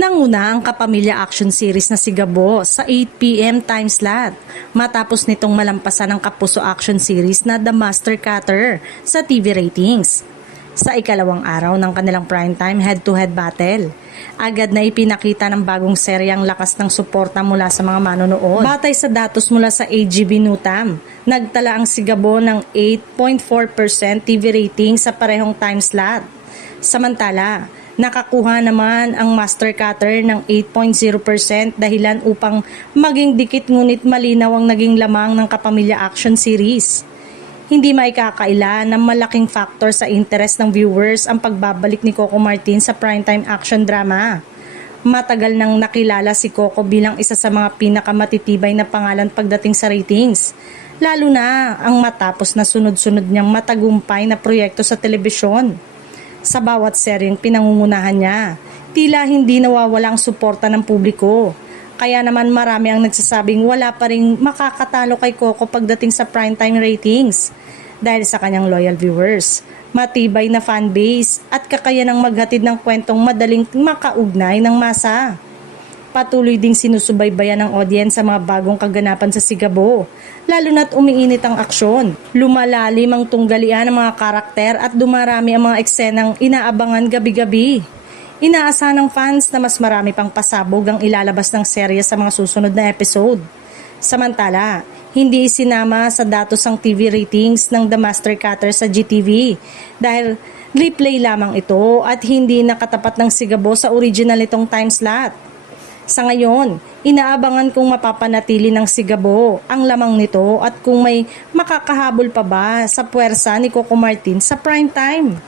Nanguna ang Kapamilya Action Series na si Gabo sa 8 p.m. time slot matapos nitong malampasan ang Kapuso Action Series na The Master Cutter sa TV ratings. Sa ikalawang araw ng kanilang primetime head-to-head battle, agad na ipinakita ng bagong serye ang lakas ng suporta mula sa mga manonood. Batay sa datos mula sa AGB Nutam, nagtala ang si Gabo ng 8.4% TV rating sa parehong time slot. Samantala, nakakuha naman ang Master Cutter ng 8.0% dahilan upang maging dikit ngunit malinaw ang naging lamang ng Kapamilya Action Series. Hindi maikakaila na malaking factor sa interest ng viewers ang pagbabalik ni Coco Martin sa primetime action drama. Matagal nang nakilala si Coco bilang isa sa mga pinakamatitibay na pangalan pagdating sa ratings, lalo na ang matapos na sunod-sunod niyang matagumpay na proyekto sa telebisyon. Sa bawat seryeng pinangungunahan niya, tila hindi nawawala ang suporta ng publiko. Kaya naman marami ang nagsasabing wala pa ring makakatalo kay Coco pagdating sa primetime ratings dahil sa kanyang loyal viewers, matibay na fanbase at kakayanang maghatid ng kwentong madaling makaugnay ng masa. Patuloy ding sinusubaybayan ng audience sa mga bagong kaganapan sa si Gabo, lalo na't umiinit ang aksyon. Lumalalim ang tunggalian ng mga karakter at dumarami ang mga eksenang inaabangan gabi-gabi. Inaasahan ng fans na mas marami pang pasabog ang ilalabas ng serye sa mga susunod na episode. Samantala, hindi isinama sa datos ang TV ratings ng The Master Cutter sa GTV dahil replay lamang ito at hindi nakatapat ng si Gabo sa original itong time slot. Sa ngayon, inaabangan kung mapapanatili ng si Gabo ang lamang nito at kung may makakahabol pa ba sa puwersa ni Coco Martin sa prime time.